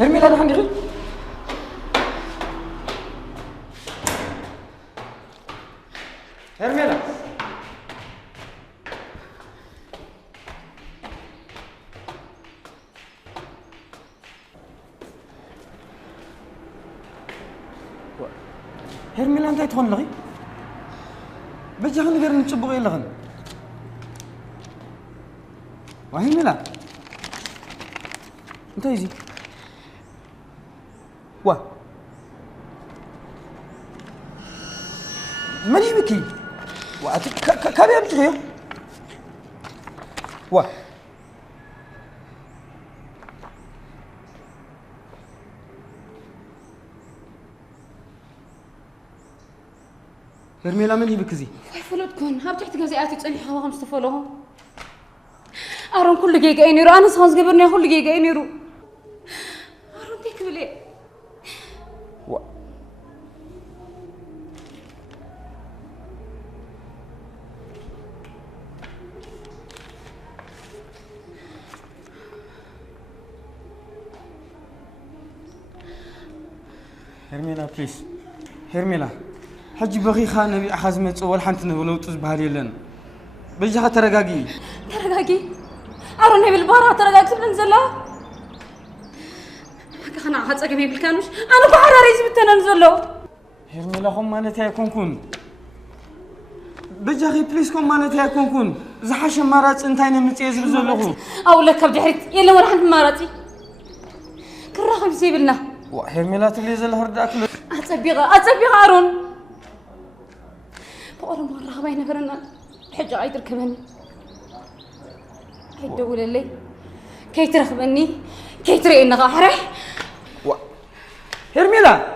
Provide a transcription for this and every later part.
هرميلا ده عندي غير هرميلا هرميلا انت تخون لغي بجي خلي غير نتصبغ يلغن وهرميلا انت يزي وا من يبكي كابي أبتغيه وا هرميلا من يبكي فلوتكن هاب تحت جزئات تصلح هوا خمس تفولهم أرون كل جيجا ينيرو أنا صانز قبرني كل جيجا ينيرو أرون تيك بلي وا هرميلا بليز هرميلا حج بغي خان نبي أحزمت أول حنت نقولوا تزبهالي لنا بيجها ترجاجي أرون نبي البارة ترجاجي بنزلها أنا هات أجمع بالكانوش أنا بحر رئيس بتنزله هرميلا خم مالتها يكون بيجها بليز كم مالتها يكون زحش مرات انتين متيز بزلقه أو لك بدحرت يلا ولا حد مراتي كره بسيبلنا هرميلا تليز الهرد أكل أتصبغ أرون بقول مرة بين فرنا حجة عيد ركبني هيدول اللي كي ترخبني كي ترى إن غاحرح هرميلا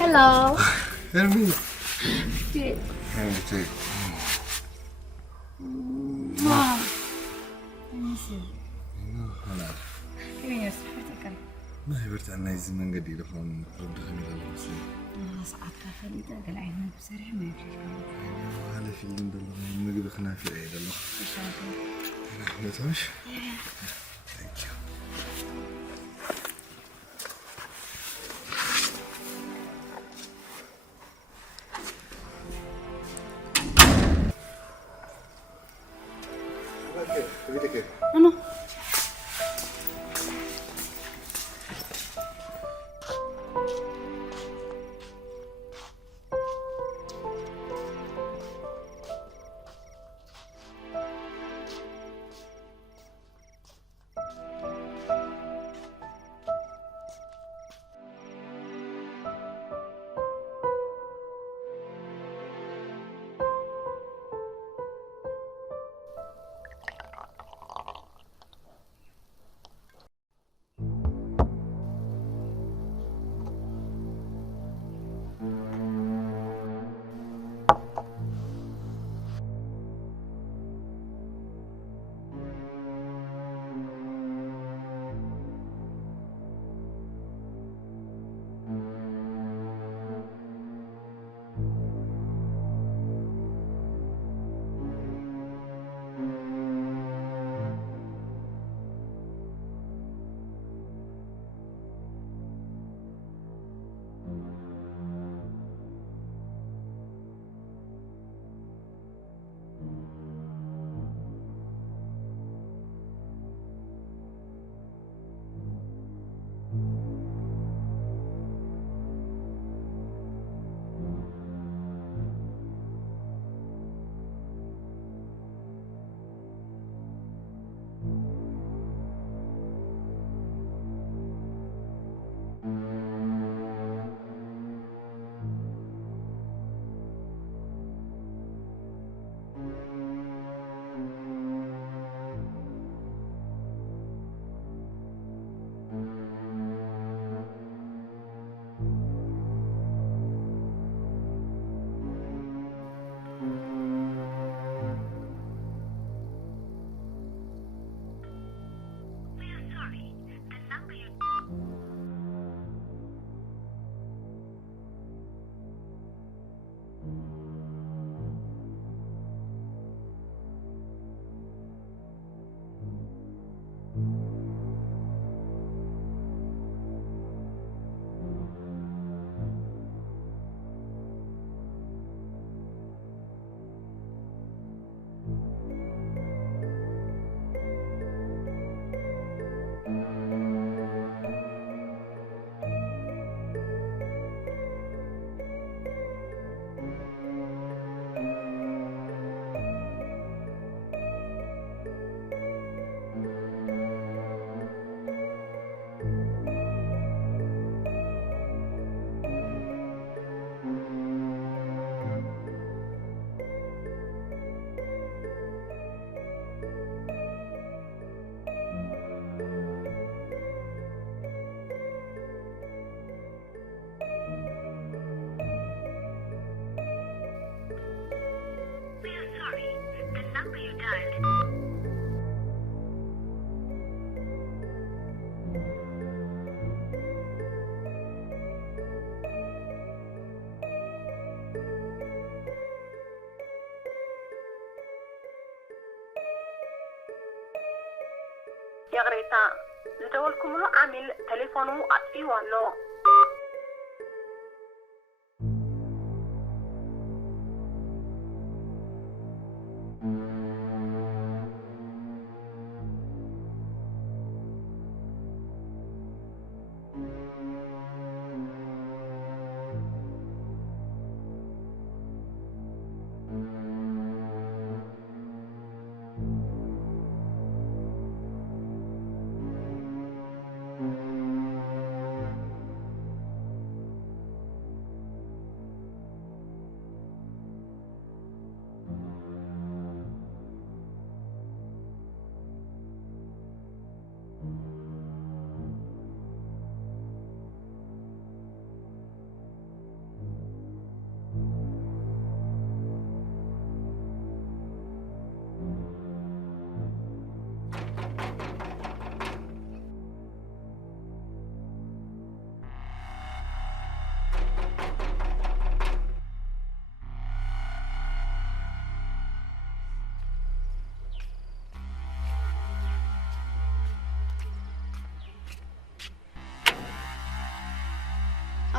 Hello. Hermie. Hey. Hey. Wow. I miss you. هلا. كيف صحتك؟ ما هبرت عنا الزمن قدير هون رد خميل الوصي. صعدت خليت أقل عينك بسرعة ما يفرق. هلا في اللي ندلهم نقدر خنا في عيد الله. إن شاء الله. نحن توش. Thank you. أنا. يا غريتا لدولكم له عامل تليفونه أطفيه والله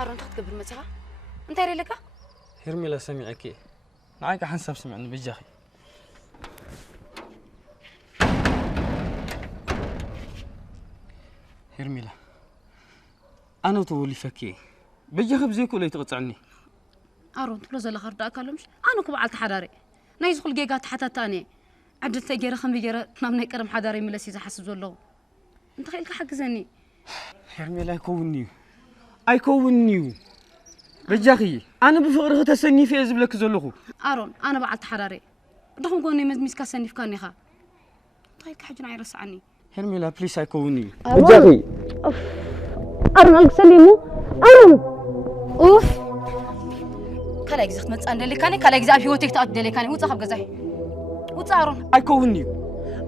أرون تخت قبل متى؟ أنت هري لك؟ هرميلا سمعك معاك حنسب سمعني بجاخي هرميلا أنا تولي فكي بجاخي بزيكو لي تقطعني أرون تقول زل خرد أكلمش أنا كوب على حداري نايز خل جيجات حتى تاني عدت تجرا خم بجرا تنام نكرم حداري ملسي حسب زلوا أنت خيلك حق زني هرميلا أيكونيو بجاخي أنا بفقره تسني في أزبلك زلخو أرون أنا بعد حراري دخل قوني مزميس كاسني في كاني خا طيب كحجنا عيرس عني هرميلا بليس أيكونيو بجاخي أرون ألك سليمو أرون أوف كلا يجزخ متسأل لي كاني كلا يجزع في وتك تأدي لي كاني وتصاحب جزاي وتصارون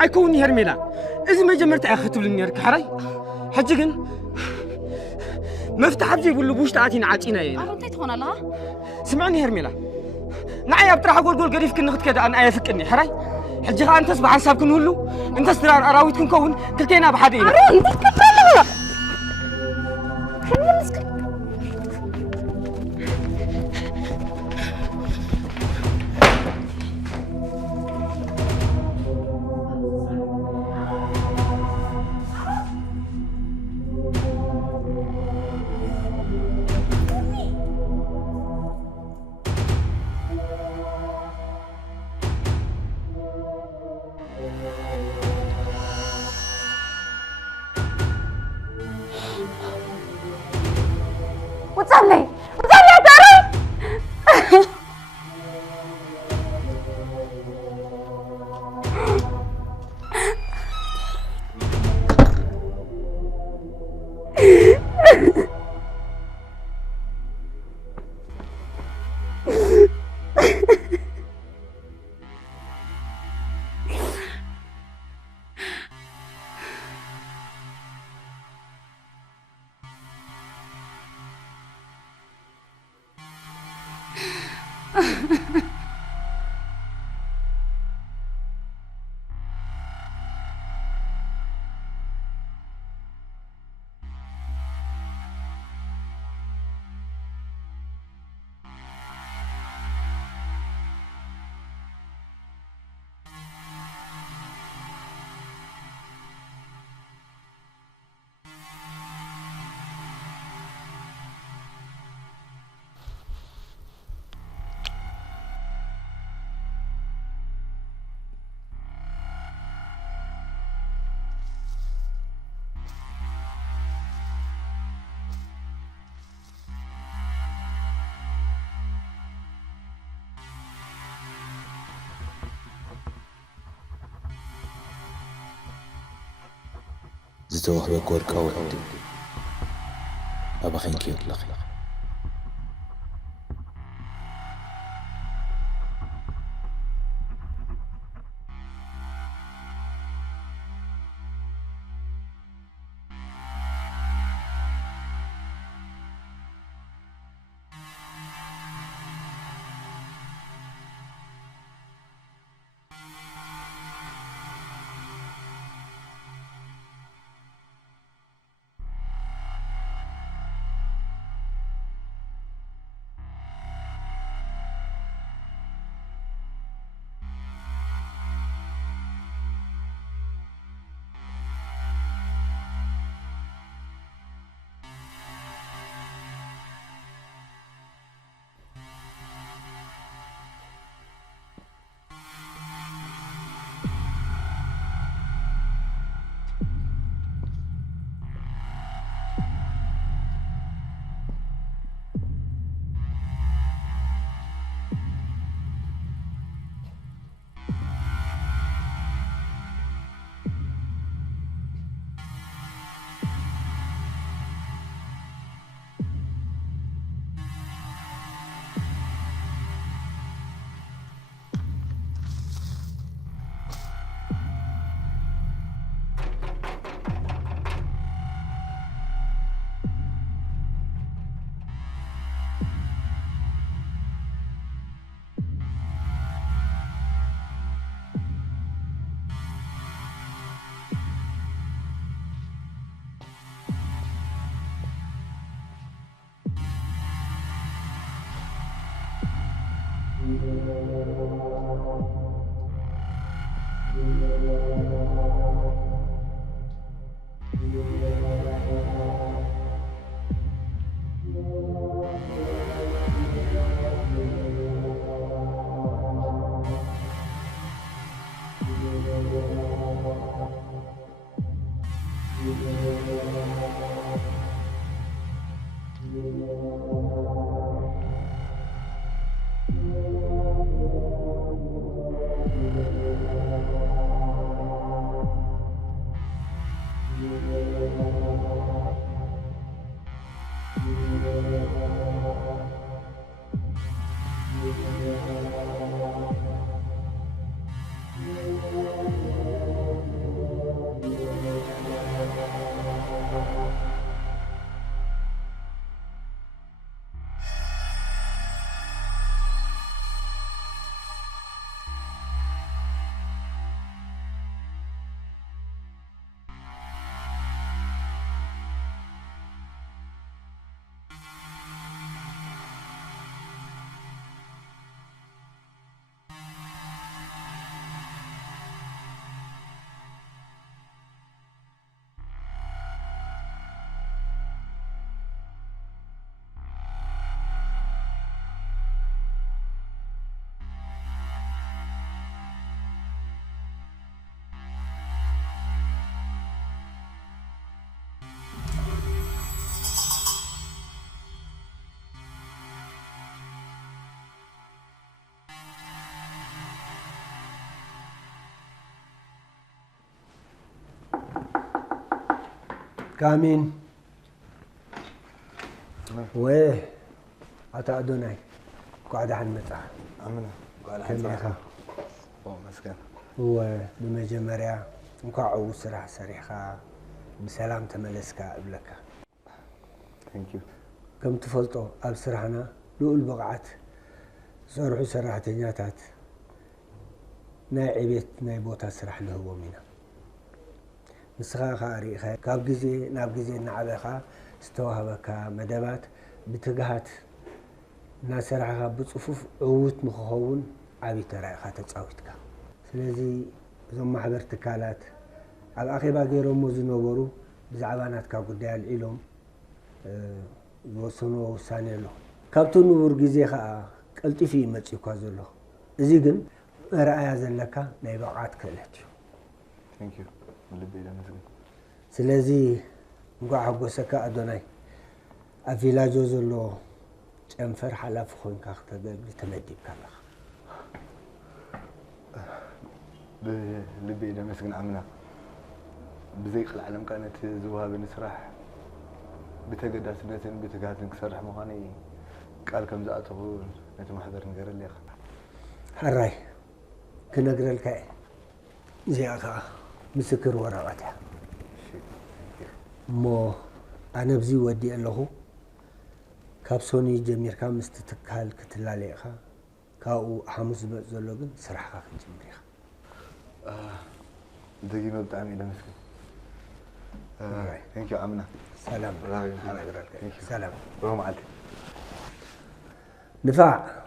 أيكوني هرميلا إذا ما جمرت أخذت لني ركحري حججن مفتاح بجيب اللي بوش تعاتين عاتينا يعني أرون تيتخون الله سمعني هرميلا نعيا بتروح أقول قريف كن نخد كذا أنا أيفكني حراي حجها أنت صبح حساب كن هلو أنت استرار أراوي تكون كون كلتينا بحدين أرون تكفلها وتصلي يا ترى زتوهبك ورقة وحدي أبا خينك يطلق كامين ويه عطا أدوناي قاعد عن متاع عمنا قال كميخا مسكين هو بمجمريا مقعو سرح سريحا بسلام تملسكا قبلك ثانك يو كم تفلطو أب سرحنا لؤل بقعت سرحو سرحتنياتات ناي عبيت ناي بوتا سرح له هو مينا نسخا خاريخا كاب جزي ناب جزي نعبخا استوهبكا مدبات بتجهات ناسرحها بصفوف عوت مخخون عبي ترايخا تتصاوتك سلازي زم محبر تكالات على أخيبا غيرهم موزنوبرو بزعبانات كاقوديا العلوم يوصنو وساني له كابتو نور جزي خا قلتي في مصي كازلو ازي جن رأي زلكا ناي بقعت كلتو ثانك يو لبي لا مسكين سلازي نقع حقوسكا أدوناي أفيلاجو زلو جنفر حلاف خوين كاختا قبل تمدي بكالخ لبي لا مسكين عمنا بزيق العالم كانت زوها بنسرح بتقدر سنتين بتقعد نكسرح مخاني قال كم زعته انت ما حضر نقر لي حراي كنقر الكاي زي أخا مسكر ورقتها مو أنا بزي ودي له كابسوني جمير كام مستتكال كتلاليخا كاو حمص بزلوغن سرحها كجمريخا دقيقة بتعمي لا مسكين ثانك يو عمنا سلام سلام روح معلتي نفاع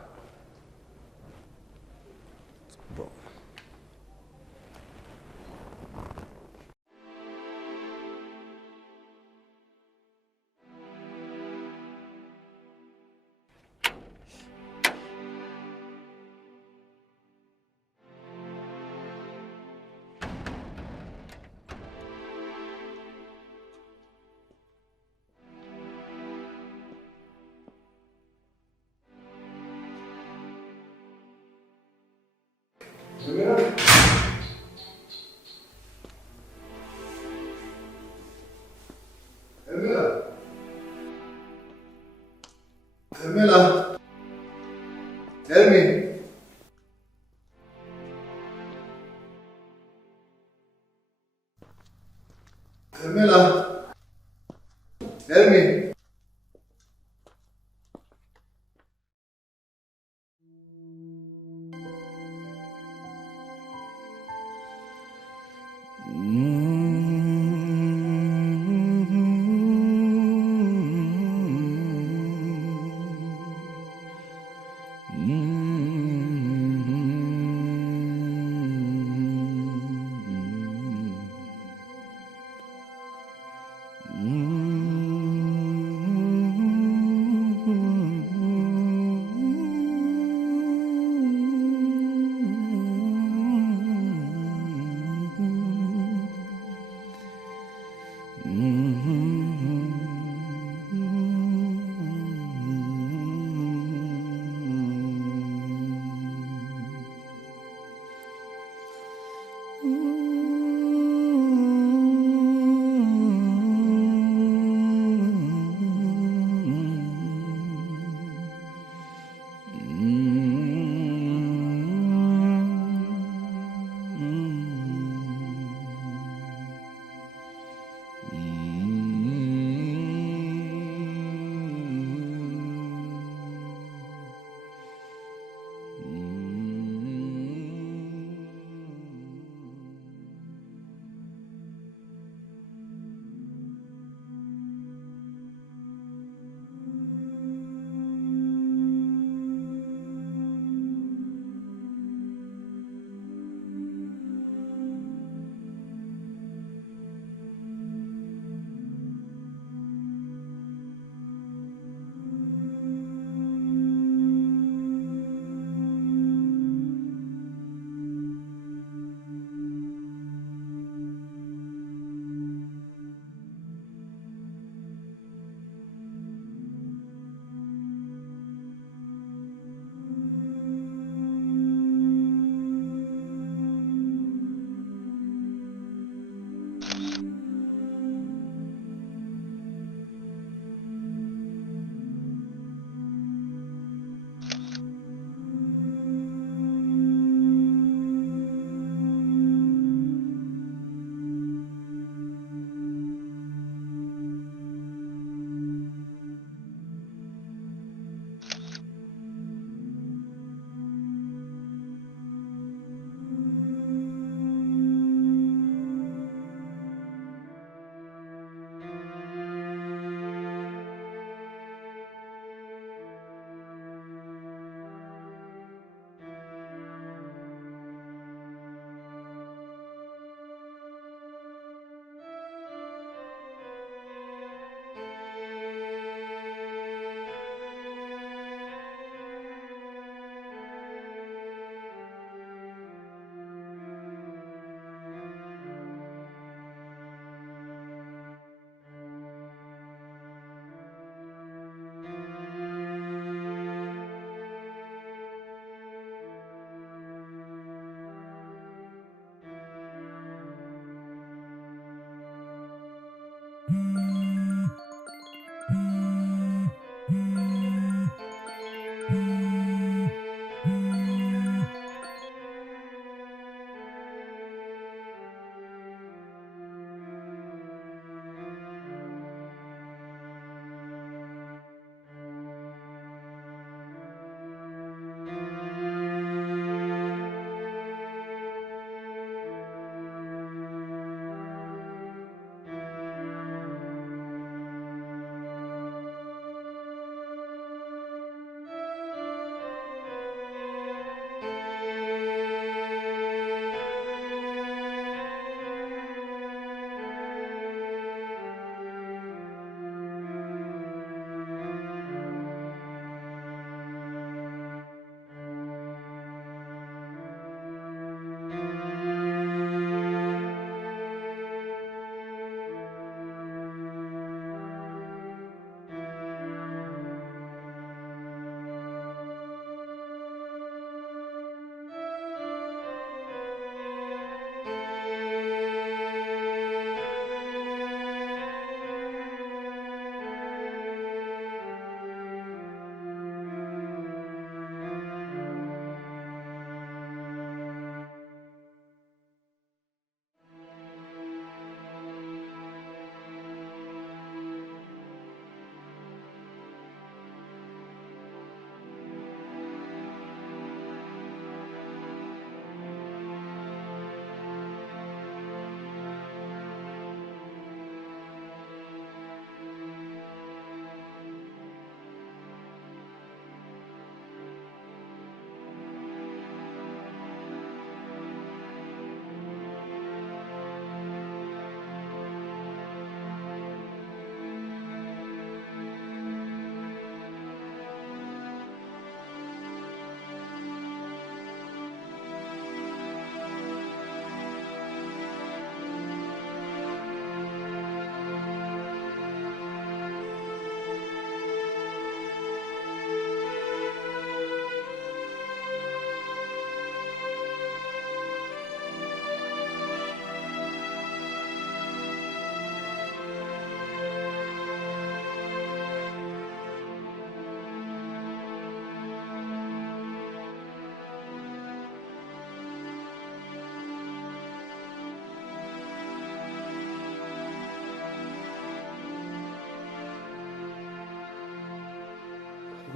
كملها ارمي كملها ارمي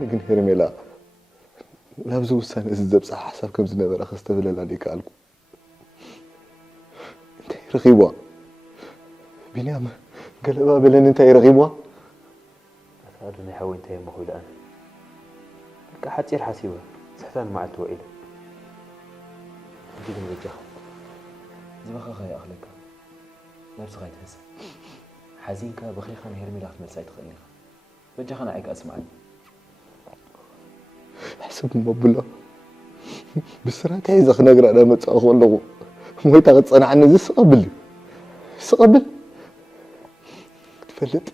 لكن هرميلا نابز وسان زبص حسب كم زنبر أخستبل عليك قالكم أنت رغيبة بنيام قال بلن أنت رغيبة أدوني حاول أنت يا مخوي الآن كحتير حسيبة سحتان مع التوائل جيد الوجه زبخة خي أخلك نفس غاية هسه حزينك بخيخان هرميلا خمل سايت خليخ بجخنا عيك أسمعني حسب مبلا بسرعة عايز أخنا أقرأ أنا متأخر له ما يتغطى أنا عن زي سقبل تفلت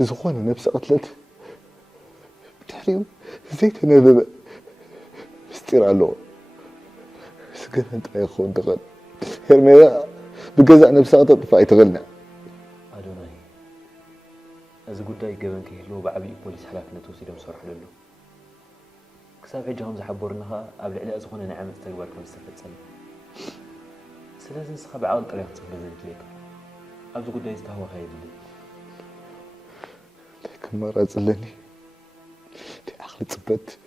زخوانه نفس قتلت بتحريم زيت أنا بابا مستير على سكن أنت يا أخوان دخل هرميلا بجزء نفس قتل فايت غلنا أدوني إذا قلت لي قبل كي لو بعبي بوليس حلافنا توصيلهم صرح له كساب حجهم زحبورنها قبل على أزخون أنا عملت تجوار كم استفدت سلازم سخاب عال طريقة تبرز ليك أبز قد يستهوى خير لي لكن ما رازلني دي عقلي تصبت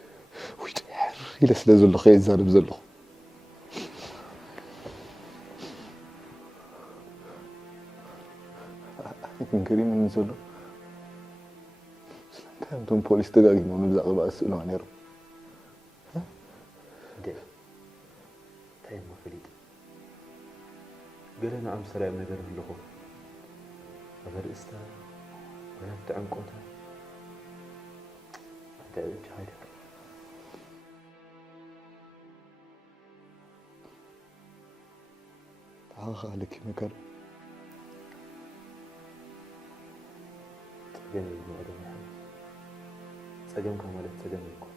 ويتحر إلى سلازل له خير زارب زله من كريم من زله سلام بوليس تداقي من نبزع غباء السؤال عن يرو ديف تايم مفليد قال نعم سلام نقر في اللغة أغير إستا ولا بتعنقوتها أنت أبيت هايدك تعال خالك مكان تسجني ابن أدم محمد تسجنكم ولا تسجنكم